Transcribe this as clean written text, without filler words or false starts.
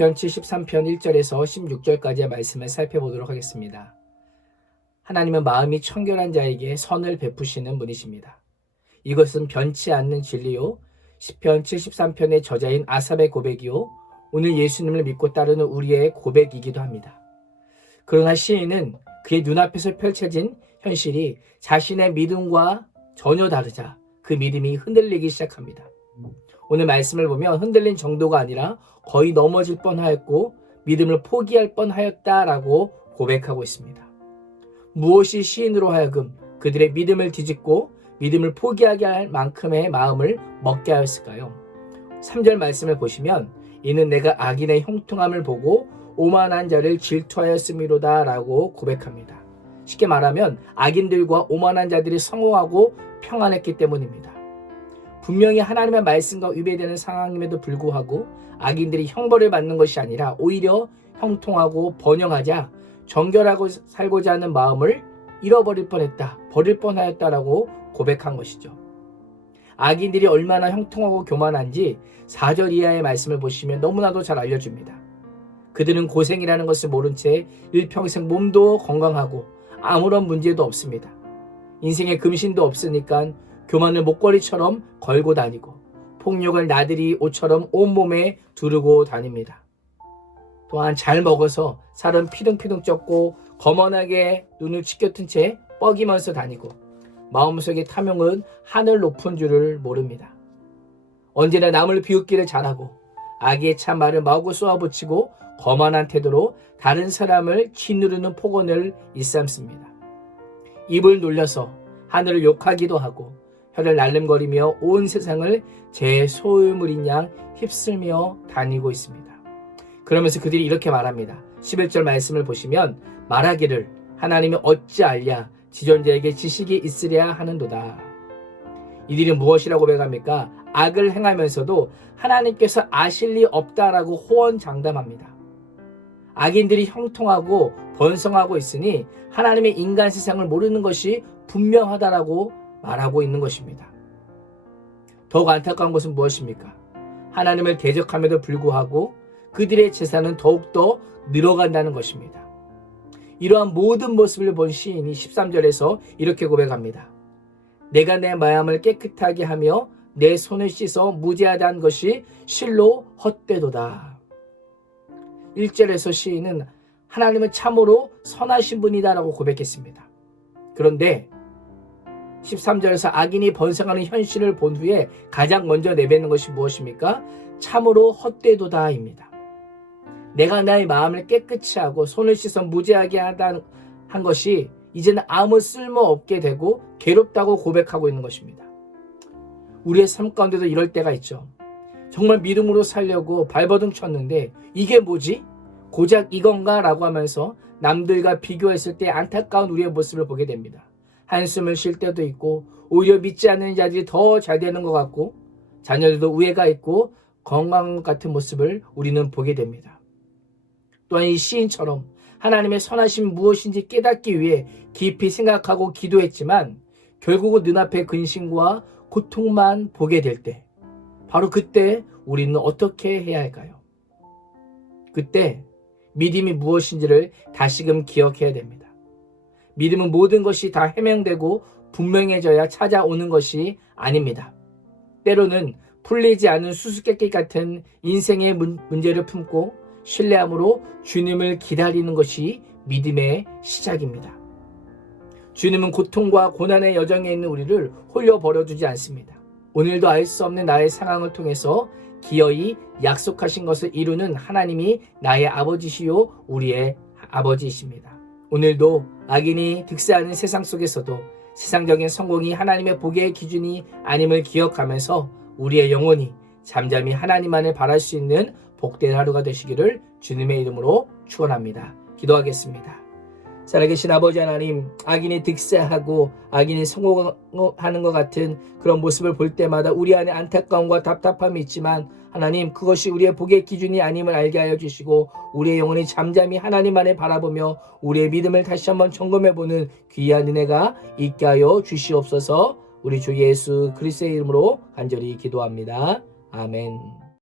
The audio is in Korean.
시편 73편 1절에서 16절까지의 말씀을 살펴보도록 하겠습니다. 하나님은 마음이 청결한 자에게 선을 베푸시는 분이십니다. 이것은 변치 않는 진리요, 시편 73편의 저자인 아삽의 고백이요, 오늘 예수님을 믿고 따르는 우리의 고백이기도 합니다. 그러나 시인은 그의 눈앞에서 펼쳐진 현실이 자신의 믿음과 전혀 다르자 그 믿음이 흔들리기 시작합니다. 오늘 말씀을 보면 흔들린 정도가 아니라 거의 넘어질 뻔하였고 믿음을 포기할 뻔하였다라고 고백하고 있습니다. 무엇이 시인으로 하여금 그들의 믿음을 뒤집고 믿음을 포기하게 할 만큼의 마음을 먹게 하였을까요? 3절 말씀을 보시면 이는 내가 악인의 형통함을 보고 오만한 자를 질투하였음이로다 라고 고백합니다. 쉽게 말하면 악인들과 오만한 자들이 성공하고 평안했기 때문입니다. 분명히 하나님의 말씀과 위배되는 상황임에도 불구하고 악인들이 형벌을 받는 것이 아니라 오히려 형통하고 번영하자 정결하고 살고자 하는 마음을 잃어버릴 뻔했다, 버릴 뻔하였다라고 고백한 것이죠. 악인들이 얼마나 형통하고 교만한지 4절 이하의 말씀을 보시면 너무나도 잘 알려줍니다. 그들은 고생이라는 것을 모른 채 일평생 몸도 건강하고 아무런 문제도 없습니다. 인생에 금신도 없으니까 교만을 목걸이처럼 걸고 다니고 폭력을 나들이 옷처럼 온몸에 두르고 다닙니다. 또한 잘 먹어서 살은 피둥피둥 쪘고 거만하게 눈을 치켜튼 채 뻐기면서 다니고 마음속의 탐욕은 하늘 높은 줄을 모릅니다. 언제나 남을 비웃기를 잘하고 악의 참 말을 마구 쏘아붙이고 거만한 태도로 다른 사람을 짓누르는 폭언을 일삼습니다. 입을 놀려서 하늘을 욕하기도 하고 혀를 날름거리며 온 세상을 제 소유물인 양 휩쓸며 다니고 있습니다. 그러면서 그들이 이렇게 말합니다. 11절 말씀을 보시면 말하기를 하나님이 어찌 알랴 지존자에게 지식이 있으랴 하는도다. 이들이 무엇이라고 고백합니까? 악을 행하면서도 하나님께서 아실 리 없다라고 호언장담합니다. 악인들이 형통하고 번성하고 있으니 하나님의 인간 세상을 모르는 것이 분명하다라고 말하고 있는 것입니다. 더욱 안타까운 것은 무엇입니까? 하나님을 대적함에도 불구하고 그들의 재산은 더욱더 늘어간다는 것입니다. 이러한 모든 모습을 본 시인이 13절에서 이렇게 고백합니다. 내가 내 마음을 깨끗하게 하며 내 손을 씻어 무죄하다는 것이 실로 헛되도다. 1절에서 시인은 하나님은 참으로 선하신 분이다라고 고백했습니다. 그런데 13절에서 악인이 번성하는 현실을 본 후에 가장 먼저 내뱉는 것이 무엇입니까? 참으로 헛되도다입니다. 내가 나의 마음을 깨끗이 하고 손을 씻어 무죄하게 한 것이 이제는 아무 쓸모없게 되고 괴롭다고 고백하고 있는 것입니다. 우리의 삶 가운데도 이럴 때가 있죠. 정말 믿음으로 살려고 발버둥 쳤는데 이게 뭐지? 고작 이건가? 라고 하면서 남들과 비교했을 때 안타까운 우리의 모습을 보게 됩니다. 한숨을 쉴 때도 있고 오히려 믿지 않는 자들이 더 잘 되는 것 같고 자녀들도 우애가 있고 건강한 것 같은 모습을 우리는 보게 됩니다. 또한 이 시인처럼 하나님의 선하심이 무엇인지 깨닫기 위해 깊이 생각하고 기도했지만 결국은 눈앞의 근심과 고통만 보게 될 때 바로 그때 우리는 어떻게 해야 할까요? 그때 믿음이 무엇인지를 다시금 기억해야 됩니다. 믿음은 모든 것이 다 해명되고 분명해져야 찾아오는 것이 아닙니다. 때로는 풀리지 않은 수수께끼 같은 인생의 문제를 품고 신뢰함으로 주님을 기다리는 것이 믿음의 시작입니다. 주님은 고통과 고난의 여정에 있는 우리를 홀려 버려두지 않습니다. 오늘도 알 수 없는 나의 상황을 통해서 기어이 약속하신 것을 이루는 하나님이 나의 아버지시요 우리의 아버지이십니다. 오늘도 악인이 득세하는 세상 속에서도 세상적인 성공이 하나님의 복의 기준이 아님을 기억하면서 우리의 영혼이 잠잠히 하나님만을 바랄 수 있는 복된 하루가 되시기를 주님의 이름으로 축원합니다. 기도하겠습니다. 살아계신 아버지 하나님, 악인이 득세하고 악인이 성공하는 것 같은 그런 모습을 볼 때마다 우리 안에 안타까움과 답답함이 있지만 하나님, 그것이 우리의 복의 기준이 아님을 알게 하여 주시고 우리의 영혼이 잠잠히 하나님만을 바라보며 우리의 믿음을 다시 한번 점검해보는 귀한 은혜가 있게 하여 주시옵소서. 우리 주 예수 그리스도의 이름으로 간절히 기도합니다. 아멘.